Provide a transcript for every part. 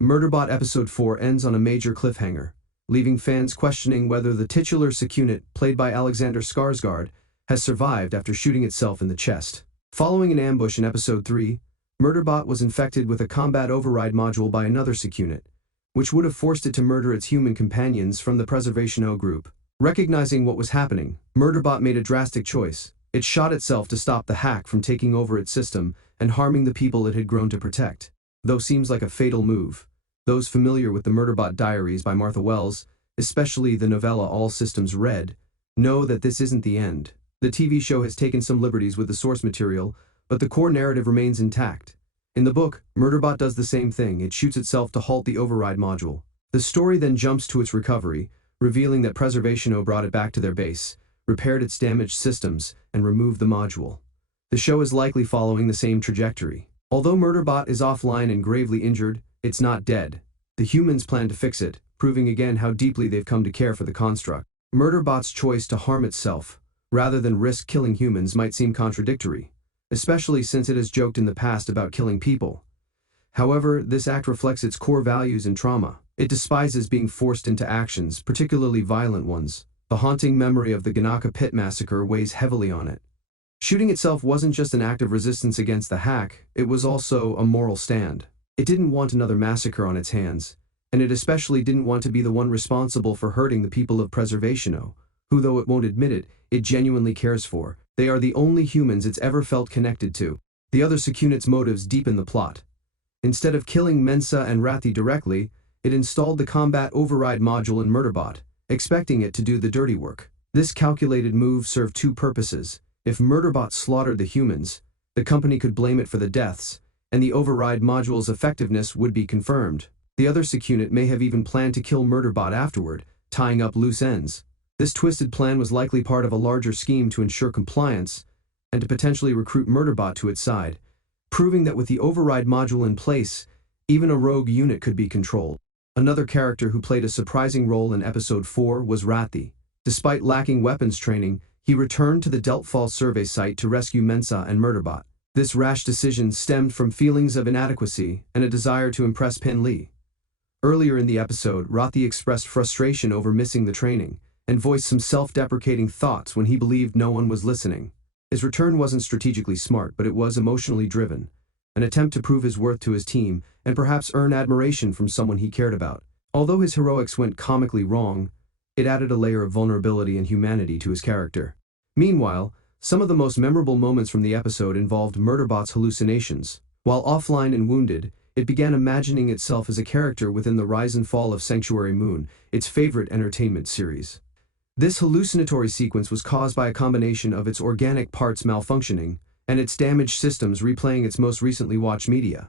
Murderbot Episode 4 ends on a major cliffhanger, leaving fans questioning whether the titular SecUnit, played by Alexander Skarsgård, has survived after shooting itself in the chest. Following an ambush in Episode 3, Murderbot was infected with a combat override module by another SecUnit, which would have forced it to murder its human companions from the PreservationAux group. Recognizing what was happening, Murderbot made a drastic choice. It shot itself to stop the hack from taking over its system and harming the people it had grown to protect. Though seems like a fatal move, those familiar with the Murderbot Diaries by Martha Wells, especially the novella All Systems Red, know that this isn't the end. The TV show has taken some liberties with the source material, but the core narrative remains intact. In the book, Murderbot does the same thing. It shoots itself to halt the override module. The story then jumps to its recovery, revealing that PreservationAux brought it back to their base, repaired its damaged systems, and removed the module. The show is likely following the same trajectory. Although Murderbot is offline and gravely injured, it's not dead. The humans plan to fix it, proving again how deeply they've come to care for the construct. Murderbot's choice to harm itself, rather than risk killing humans, might seem contradictory, especially since it has joked in the past about killing people. However, this act reflects its core values and trauma. It despises being forced into actions, particularly violent ones. The haunting memory of the Ganaka Pit massacre weighs heavily on it. Shooting itself wasn't just an act of resistance against the hack, it was also a moral stand. It didn't want another massacre on its hands, and it especially didn't want to be the one responsible for hurting the people of PreservationAux, who, though it won't admit it, it genuinely cares for. They are the only humans it's ever felt connected to. The other SecUnit's motives deepen the plot. Instead of killing Mensa and Rathi directly, it installed the combat override module in Murderbot, expecting it to do the dirty work. This calculated move served two purposes. If Murderbot slaughtered the humans, the company could blame it for the deaths, and the override module's effectiveness would be confirmed. The other SecUnit may have even planned to kill Murderbot afterward, tying up loose ends. This twisted plan was likely part of a larger scheme to ensure compliance and to potentially recruit Murderbot to its side, proving that with the override module in place, even a rogue unit could be controlled. Another character who played a surprising role in Episode 4 was Rathi. Despite lacking weapons training, he returned to the Deltfall survey site to rescue Mensa and Murderbot. This rash decision stemmed from feelings of inadequacy and a desire to impress Pin Lee. Earlier in the episode, Rathi expressed frustration over missing the training, and voiced some self-deprecating thoughts when he believed no one was listening. His return wasn't strategically smart, but it was emotionally driven, an attempt to prove his worth to his team and perhaps earn admiration from someone he cared about. Although his heroics went comically wrong, it added a layer of vulnerability and humanity to his character. Meanwhile, some of the most memorable moments from the episode involved Murderbot's hallucinations. While offline and wounded, it began imagining itself as a character within the rise and fall of Sanctuary Moon, its favorite entertainment series. This hallucinatory sequence was caused by a combination of its organic parts malfunctioning and its damaged systems replaying its most recently watched media.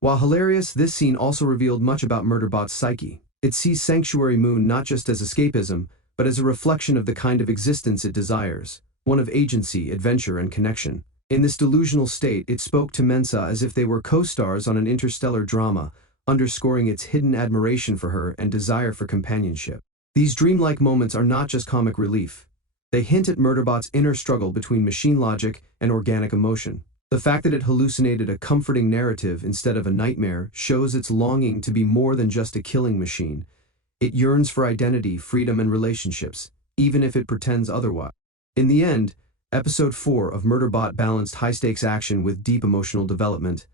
While hilarious, this scene also revealed much about Murderbot's psyche. It sees Sanctuary Moon not just as escapism, but as a reflection of the kind of existence it desires, one of agency, adventure, and connection. In this delusional state, it spoke to Mensa as if they were co-stars on an interstellar drama, underscoring its hidden admiration for her and desire for companionship. These dreamlike moments are not just comic relief. They hint at Murderbot's inner struggle between machine logic and organic emotion. The fact that it hallucinated a comforting narrative instead of a nightmare shows its longing to be more than just a killing machine. It yearns for identity, freedom, and relationships, even if it pretends otherwise. In the end, Episode 4 of Murderbot balanced high-stakes action with deep emotional development.